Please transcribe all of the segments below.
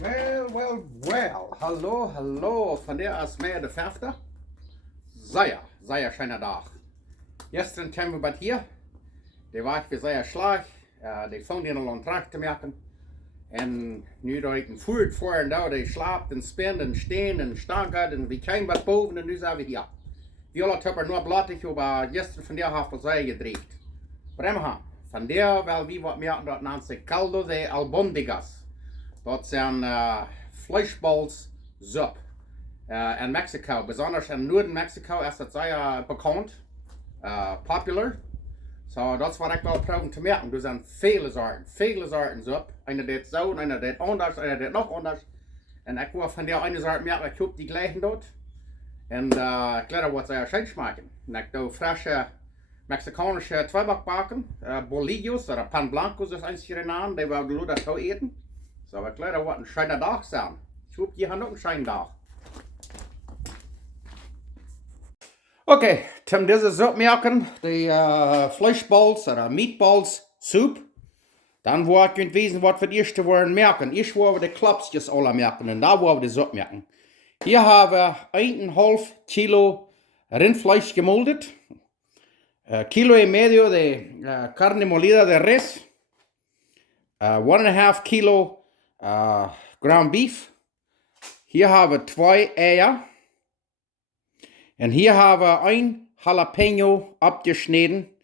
Well. Hallo. Van der is mij de 5e. Zeer schöner Dag. Gestern kamen wir bei hier. Der war ich sehr schlag. Die fangen den al Tag zu merken. En nu dat ik een voert voor en daar, die slaapt en spint en steen en stankert en we kijken wat boven en nu zijn we hier. We alle hebben nur blattig, aber gestern von der haben wir gedreht. Bremha, von der, weil wir was merken, dat nennt sich caldo de albòndigas. Dat zijn Fleischballs sup. In Mexiko, besonders im Norden Mexiko ist das sehr bekannt, popular. So, dat is wat ik wil proberen te merken. Er zijn vele soorten sup. Einer deed zo, einer deed anders, einer deed nog anders. En ik wil van die ene soort merken, ik koop die gleichen dort. En ik leer wat zij schön schmecken. En ik doe frische Mexikanische Zweibackbacken, bolillos oder pan blancos ist eins hier naam, die wir nur das eten. So, ik leer wat een schöner Dag zijn. Ik hoop, die hebben ook een schönen Dag. Okay, zum diese Suppe merken, die Fleischballs oder Meatballs Soup. Dann wollt ihr wissen, was wir das erste wollen merken. Ich wollte die Klopsgjes alle merken und da wollen wir die Suppe merken. Hier haben wir 1,5 Kilo Rindfleisch gemoldet. Kilo y medio de carne molida de res. 1,5 Kilo ground beef. Hier haben wir 2 Eier. En hier hebben we een jalapeno abgeschnitten.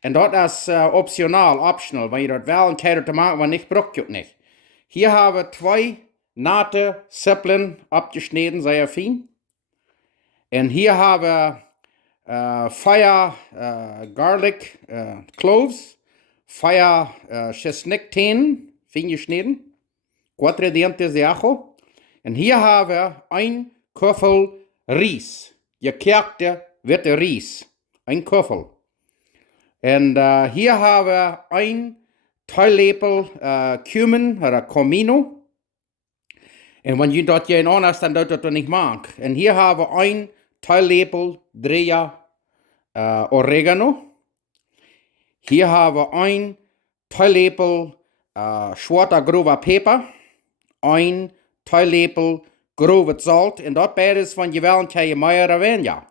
En dat is optional, wenn je dat wel een keer te maken, maar niet braucht je het niet. Hier hebben we 2 natte Zwiebeln abgeschnitten, sehr fein. En hier hebben we 4 garlic cloves, 4 chesnickten, fein geschnitten, 4 dientes de ajo. En hier hebben we 1 Köffel Ries. Gekerkte witte Ries. Ein Köffel. Und hier haben wir 1 Teelöffel Cumin oder Comino. Und wenn ihr das hier anders, dann tut das nicht mag. Und hier haben wir 1 Teelöffel Dreher Oregano. Hier haben wir 1 Teelöffel schwarzer grober Pfeffer. 1 Teelöffel grove Salz, en dat beides van je wel een keer meer of weniger.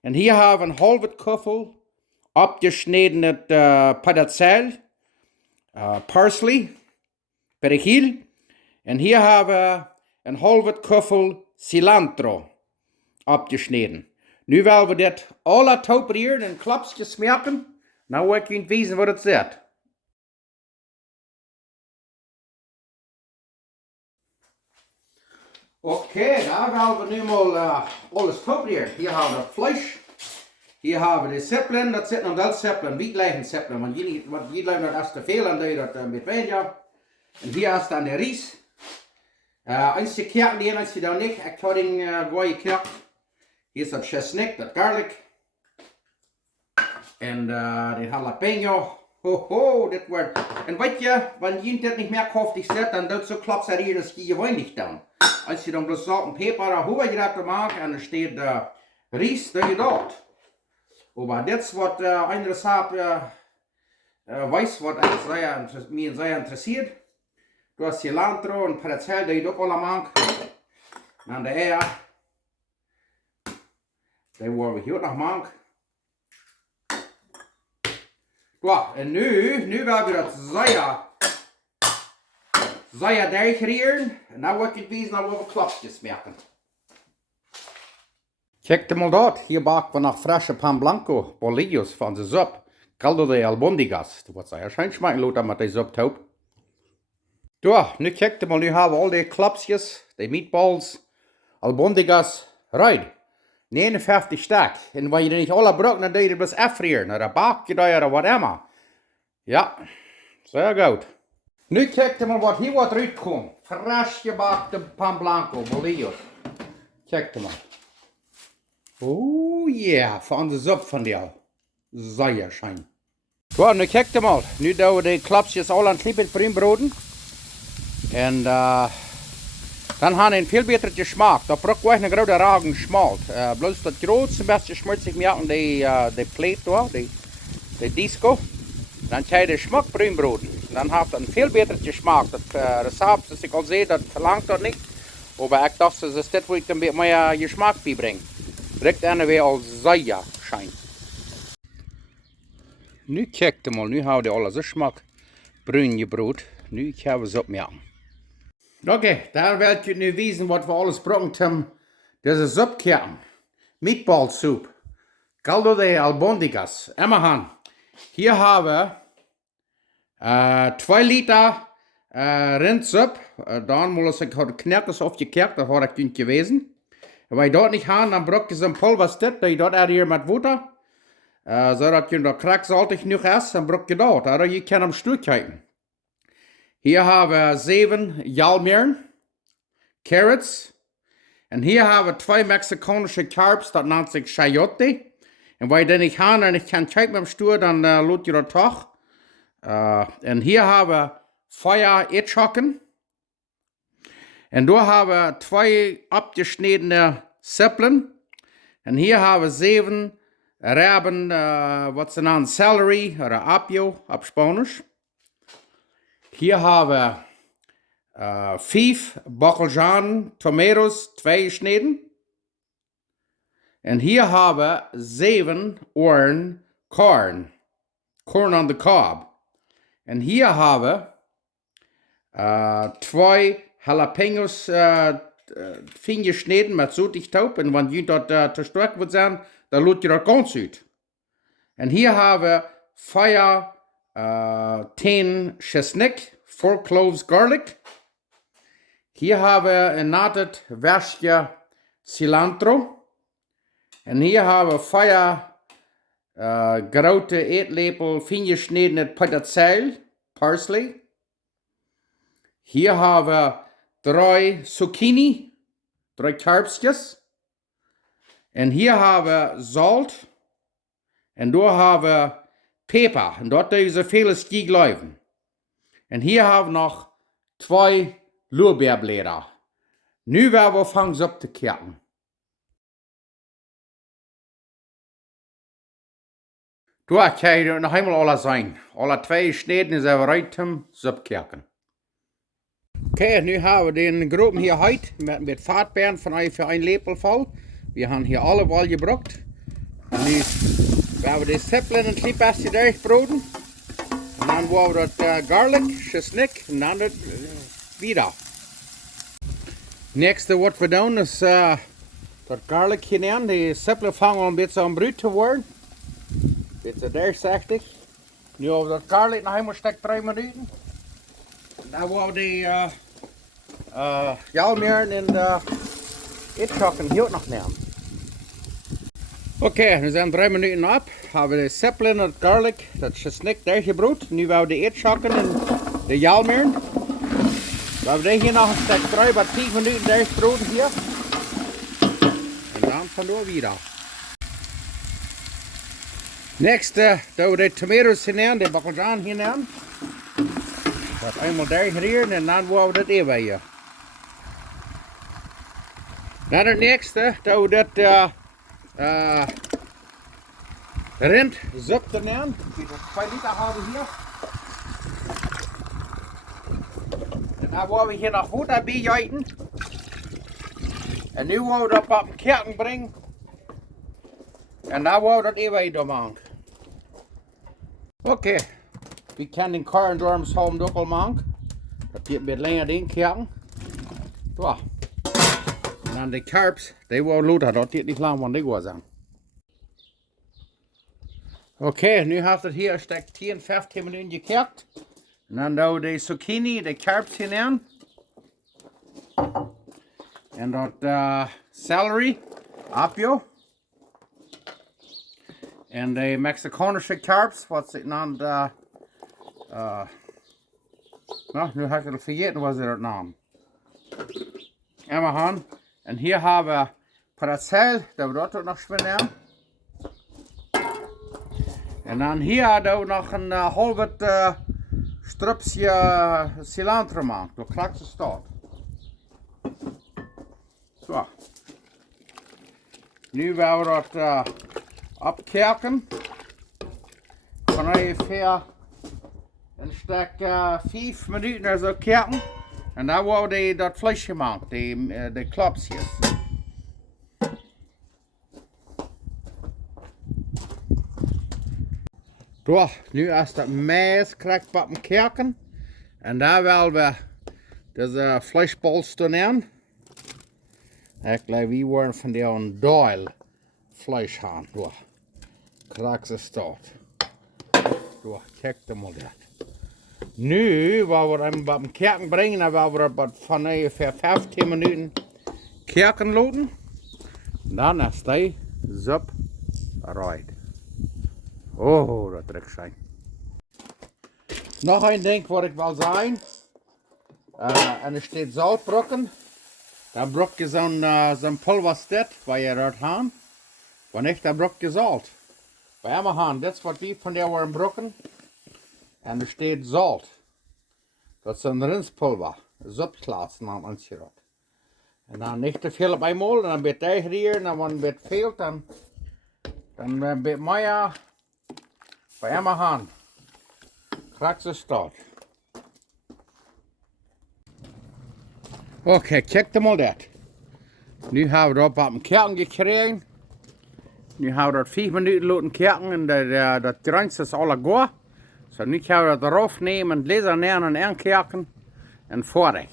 En hier hebben we een halve Köffel abgeschnitten Petersil, Parsley, Perejil. En hier hebben we een halve Köffel Cilantro abgeschnitten. Nu willen we dit alle toeperieren en Klopsgjes merken. Nou wil ik je wijzen wat het zit. Okay, da werden wir nun mal alles probieren. Hier haben wir das Fleisch. Hier haben wir die Zwiebeln. Das sind noch das Zwiebeln, wie gleichen Zwiebeln. Wenn die gleichen das zu viel, dann tut das mit weniger. Und hier ist dann der Ries. Eins gekerkt, die eins wieder nicht. Ich habe den gekerkt. Hier ist das Chesnick, das Garlic. Und den Jalapeno. Hoho, das wird. Und weißt ihr, wenn jemand das nicht mehr kräftig setzt, dann tut so klapserieren, das geht nicht down. Als je dan bloß Salt en Peper hoe je dat maakt en er steht Ries, dan je dat. Maar dit is wat een recept weiß, wat mij zeer interessiert. Du hast cilantro en perejil, dat je ook alle maakt. En de eier, die worden we hier nog maken. Ja, en nu willen we dat zeer durchrieren. En nou wil ik het wijzen, nou wil ik Klopsgjes merken. Kijk mal dort, hier bakken we nog frische pan blanco bolillos van de sup. Caldo de albòndigas. Dat wordt zeer schön schmecken, Lothar, met die sup taub. Ja, nu kijk mal, nu hebben we al die Klopsgjes, die meatballs, albòndigas, rein. 59 Stück. En wenn je die nicht alle braucht, dann doe je het bloß afrieren. Oder bak je dat oder wat immer. Ja, sehr gut. Nu kijk mal, wat hier wat uitkomt. Frisch gebackte pan blanco bolillos. Kijk mal. Oh yeah, van de sup van die. Zeer schön. Ja, nu kijk mal. Nu doen we de Klopsgjes al aan klippen bruinbroden. En dann haben einen viel besseren Geschmack. Da braucht man einen großen Ragen schmalt. Bloß das große bisschen schmutzig merken, die Plate da, die Disco. Dann kann der Geschmack bruinbroden. Dan heeft het een veel beter smaak. Dat recept, zoals ik al zei, dat verlangt dat niet. Maar ik dacht, dat is dit wat ik een beetje meer smaak bijbreng. Direct en weer als Soja schijnt. Nu kijkt je mal, nu houdt hij alles smaak bruin gebroed. Nu gaan we ze opmerken. Oké, daar wil ik je nu wijzen wat we alles gebruikt hebben. Deze soepkern. Meatball soup. Caldo de albòndigas. Emma han. Hier hebben we 2 liter rindsup. Dan moet ik het knekken of je kijkt, dat had ik niet geweten. En als je dat niet hebt, dan brok je zo'n pulverstit, dat je dat hier met water. Zodat je dat kraksaltig genoeg is, dan brok je dat. Oder je kan hem stuk kijken. Hier hebben we 7 jalmeren, carrots. En hier hebben we 2 Mexicanische carbs, dat nennt zich chayote. En als je dat niet hebt en ik kan kijken met dem stuur, dan laat je dat toch. En hier hebben we 4 eetschokken. En daar hebben we 2 abgeschnittene Zippeln. En hier hebben we 7 Reben, wat ze nennen, celery, oder apio, op Spanisch. Hier hebben we 5 bakkelschanen, tomatoes, 2 gesneden. En hier hebben we 7 oren korn. Korn on the cob. En hier hebben we 2 jalapenos fijn gesneden met zoetig taub. En wanneer je dat te sterk wordt zijn, dan laat je dat ganz uit. En hier hebben we 4 10 chesnick, 4 cloves garlic. Hier hebben we een natet versje cilantro. En hier hebben we 4 grote eetlepel fijn gesneden peterselie, parsley. Hier hebben we 3 zucchini, 3 Klopsgjes. En hier hebben we zout. En daar hebben we peper. En dat is zoveel als je geloven. En hier hebben we nog 2 lorbeerblätter. Nu werden we vangen op te kijken. Daar kan je nog eenmaal alles zijn. Alle 2 sneden zijn we rijdt om opkijken. Oké, nu hebben we den groben hier uit met vaatbeeren van voor 1 lepel vol. We hebben hier alle wal gebruikt. En nu gaan we de Zippeln een klein beetje durchbroden. En dan gaan we dat garlic, chesnick en dan dat wieder. Nächste wat we doen is dat garlic hinein. De Zippeln vangen een beetje aan bruut te worden. Een beetje durchsichtig. Nu hebben we dat garlic nog eenmaal stuk 3 minuten. En dan gaan we de jalmeren en de eetschokken hier nog nemen. Oké, we zijn 3 minuten op. Hebben we de Zippeln en het garlic, dat chesnick durchgebroed. Nu gaan we de eetschokken en de jalmeren. We hebben hier nog een stuk 3 bij 10 minuten durchbroden hier. En dan vandoor weer. Next, doen we de tomatoes hinein, de bakkelschanen hinein. Dat eenmaal durchrieren en dan gaan we dat even hier. Dan het nächste, doen we dat rindsup erin. Die 2 liter hebben we hier. En dan gaan we hier nog water bij gieten. En nu gaan we dat op een kerken brengen. En dan gaan we dat even hier maken. Oké, we kunnen den Korn door hem ook al maken. Dat gaat een beetje langer in kerken. Zo. En dan de carbs, die worden later, dat gaat niet lang, want die gaan zijn. Oké, nu heeft het hier een stuk 10, 15 minuten gekert. En dan doen we de zucchini, de carbs hinein. En dat celery, apio. En de Mexicanische carbs, wat ze naam nou, nu heb ik het vergeten wat ze dat naam. En we gaan. En hier hebben we peterselie, dat we dat ook nog spelen. En dan hier doen we nog een halve strupje cilantro maken, door klakse staat. Zo. Nu gaan we dat opkerken. Van ongeveer een stuk 5 minuten of zo koken. En dan wordt dat vlees gemaakt, de Klopsgjes. Doch, nu is dat meest krijgt bakken koken. En daar willen we deze vleesballs doen. Ik geloof, we worden van die een deel vlees gaan. Doch, krijg ze start. Doch, kijk dan maar dat. Nu, waar we hem wat koken brengen, dan willen we dat van ongeveer 15 minuten koken laten. Dan is die sup eruit. Oh, dat trekt zijn. Nog een ding wat ik wil zeggen. En er staat zoutbrokken. Dan brok je zo'n pulverstet waar je dat haan. Wanneer dan brok je zout. Bij hem haan, dit is wat we van der waren brokken. En er staat zout. Dat is een rinspulver. Zupklaas naam ons hier. En dan niet te veel op eenmaal. En dan beetje tegen hier. En dan wanneer het veel, dan een beetje meer. Bij hem haan. Krijg ze start. Oké, check hem al dat. Nu hebben we dat op een koken gekregen. Nu hebben we dat 5 minuten laten koken en dat grens is alle goed. Dus nu gaan we dat eraf nemen, lezen neer en koken en voorrecht.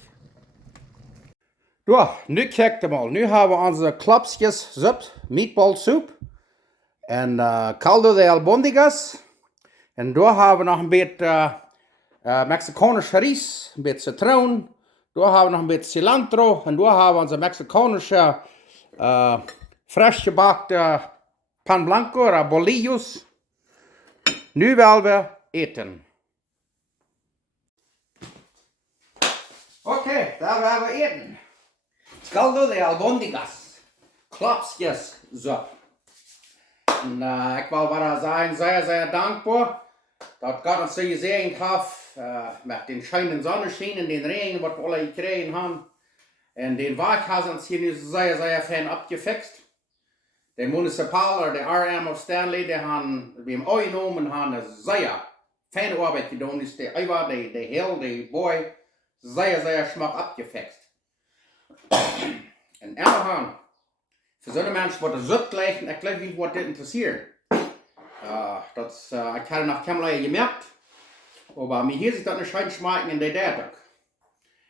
Zo, nu kijk hem al. Nu hebben we onze Klopsgjes sup, meatball soep. En caldo de albòndigas. En daar hebben we nog een beetje Mexicanische rijst, een beetje citroen. Daar hebben we nog een beetje cilantro. En daar hebben we onze Mexicanische frisch gebakte pan blanco, bolillos. Nu willen we eten. Oké, daar willen we eten. Caldo de albòndigas. Klopsgjes sup. En ik wil wel zeggen, zeer dankbaar. Dat God ons zo gezegend heeft met den schijnenden Sonnenschein en den Regen, wat we alle gekregen hebben. En den Weg heeft ons hier nu zeer fijn opgefixt. De municipal, de RM of Stanley, die hebben we hem opgenomen en hebben een zeer fijne arbeid gedaan. Dus de Eiwa, de Hill, de Boy, zeer smak opgefixt. En hebben voor zo'n mensen wat er zut liggen, ik geloof niet wat dit interesseert. Ik had nog keinerlei gemerkt, aber mir hier sich das nicht schön schmecken in der Dätag.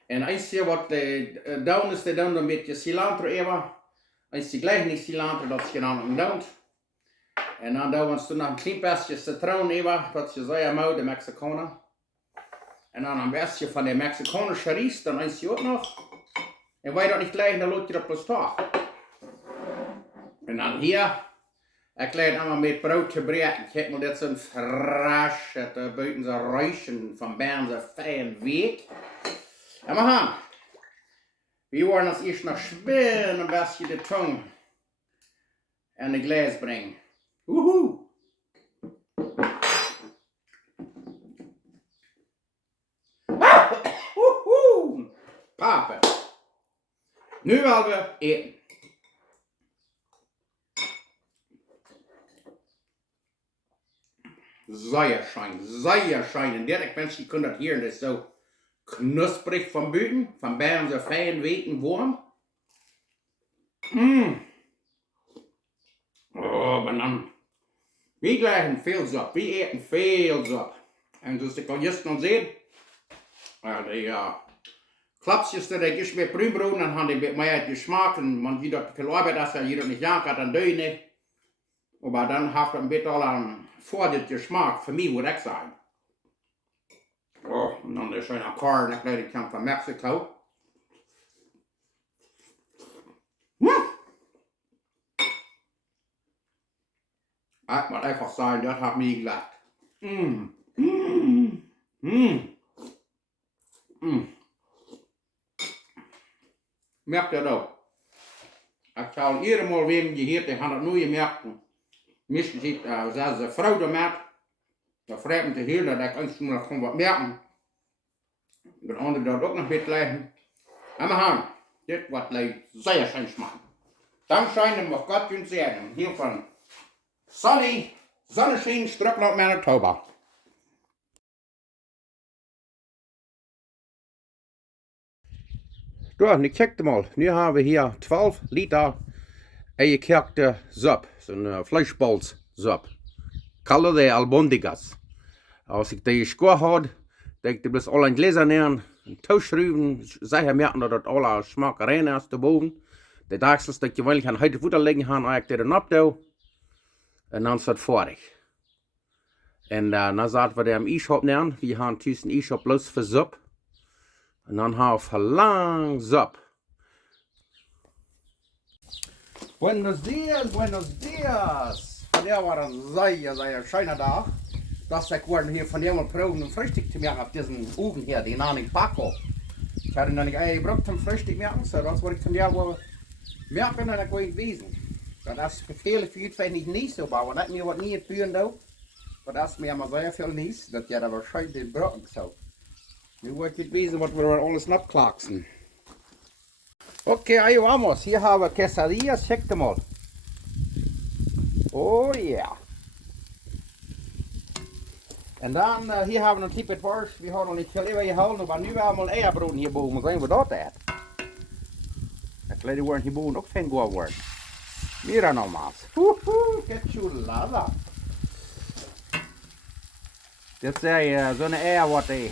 Und eins hier, was down ist, der down mit Cilantro eben. Eins die gleich nicht Cilantro, das ist genau down. Und dann da uns noch ein klein bisschen Zitronen eben, das ist sehr mau, der Mexikaner. Und dann ein bisschen von der mexikanischen Ries, dann eins hier auch noch. Und weil das nicht gleich, dann lädt ihr das bloß da. Und dann hier. Ik leid allemaal met brood gebreken. Kijk maar, dit zijn frasch. Het buiten ze ruischen van bijna zo fijn week. En we gaan. We worden als eerst nog schweren een beetje de tong en de glas brengen. Woehoe! Woehoe! Papa. Nu willen we eten. Zeer schijn. En dit, ik wens je kunt dat hier, dat is zo knusprig van buiten, van binnen zo fijn weten warm. Oh, maar dan, we krijgen veel sup, we eten veel sup. En dus ik kan juist nog zien, die Klopsgjes, dat is met bruinbrood, dan gaan die met mij uit smaken, want je dat veel arbeid, als je dat niet aangaat, dan doe je niet. Maar dan heeft het een beetje al een voordat smaak, voor mij moet ik zijn. Oh, en dan is er een kar, en ik weet, ik kom van Mexico. Ik moet even zeggen, dat heeft mij gelacht. Merk je dat ook? Ik zal iedere maal weer gehoord, ik ga het nooit merken. Misschien ziet zelfs de vrouw dat merkt. Dat vreemd te heel dat ik eens nog gewoon wat merken. De andere dat ook nog een beetje leggen. En we gaan. Dit wordt zeer zijn smaak. Dankzij en mag God je zeggen. Hier van Sunny, Sonnenschein, Struckland, Manitoba. Ja, nu kijk mal. Nu haben wir hier 12 Liter eingekochte Sup. So eine Fleischballs-Sup. Caldo de albòndigas. Als ich die geschoren habe, denke ich bloß alle in Gläser nehmen, Toastschrüben, sicher merken, dass das alle Geschmack rein ist da boven. Die Dachsels, die gewöhnlich an heute Futter legen haben, ich den abdau. Und dann ist das fertig. Und dann zaten we der im E-Shop nehmen. Wir haben tussen E-Shop bloß für Sup. Und dann haben wir verlangt Sup. Buenos dias, buenos dias. Der war ein sehr schöner Tag. Dass ich hier von jemandem probieren, ein Frühstück zu machen auf diesen Ofen hier, den an Paco. Ich hatte noch nicht gebraucht zum Frühstück machen, so das wollte ich von dir wohl merken und ich wollte wissen. Das ist gefährlich für dich, wenn ich nicht so baue. Das mir was nie führen da. Aber das ist mir immer sehr viel nicht, dass ja da wahrscheinlich brauchen so. Nu wollte ich wissen, was wir alles abklacksen. Okay, ahí vamos. Hier haben wir Quesadillas, check mal. Oh ja. Yeah. En dan hier hebben we een type worst. We hadden nog niet veel even gehouden, maar nu hebben we een eierbrood hierboven. Zijn we dat uit? Het kleine worden hierboven ook geen goed worden. Mira nogmaals. Que chulada. Dit is zo'n eier wat hij.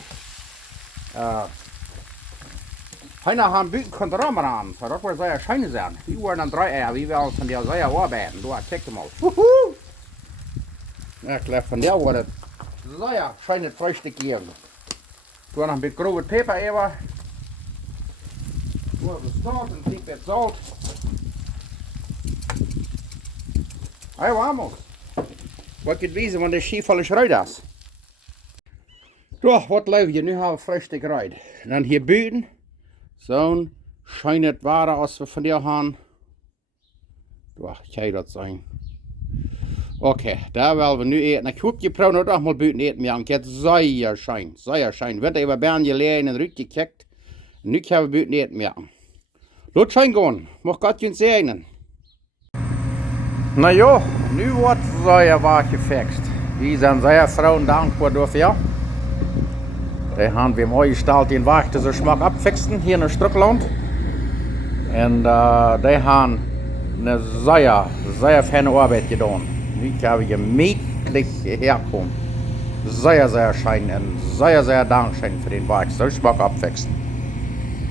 Heiner haben Büten Kontrollen an, so das wird sehr schön sein. Wir wollen dann 3 Eier, wie wir uns von der sehr arbeiten. Du check mal. Ja, klar, von der wird es sehr schönes Frühstück geben. Du noch ein bisschen grobe Pfeffer über. Du hast das Salz, ein bisschen Salz. Ahí vamos. Wat je het wezen, want de schief alles eruit is. Doch, wat leuk je, nu hebben we Frühstück eruit. En dan hier buiten. Zo'n schijnt ware als we van dir haben. Doch, kann das sein. Okay, da wollen wir nu eten. Ich hab geprobt, noch mal buiten eten mehr. Und jetzt sehr schön, sehr schön. Wird über Bern gelegen und rückgekickt. Und nu können wir buiten eten mehr. Lot schön gehen. Mach Gott uns segnen. Na ja, nu wird sehr wahr gefixt. Wir sind sehr froh und dankbar dafür. Die haben wir mal gestellt, den Wagen so schmack abfixen hier in der Stückland. Und die haben eine sehr feine Arbeit getan. Nu kan we gemütlich herkommen. Sehr schön und sehr dankschön für den Wagen, so schmack abfixen.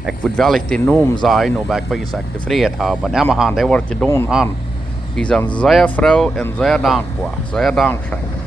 Ich würde wirklich den Namen sagen, aber ich weiß, ich gefreut habe. Und immer haben, der wird getan an. Wir sind sehr froh und sehr dankbar, sehr dankschön.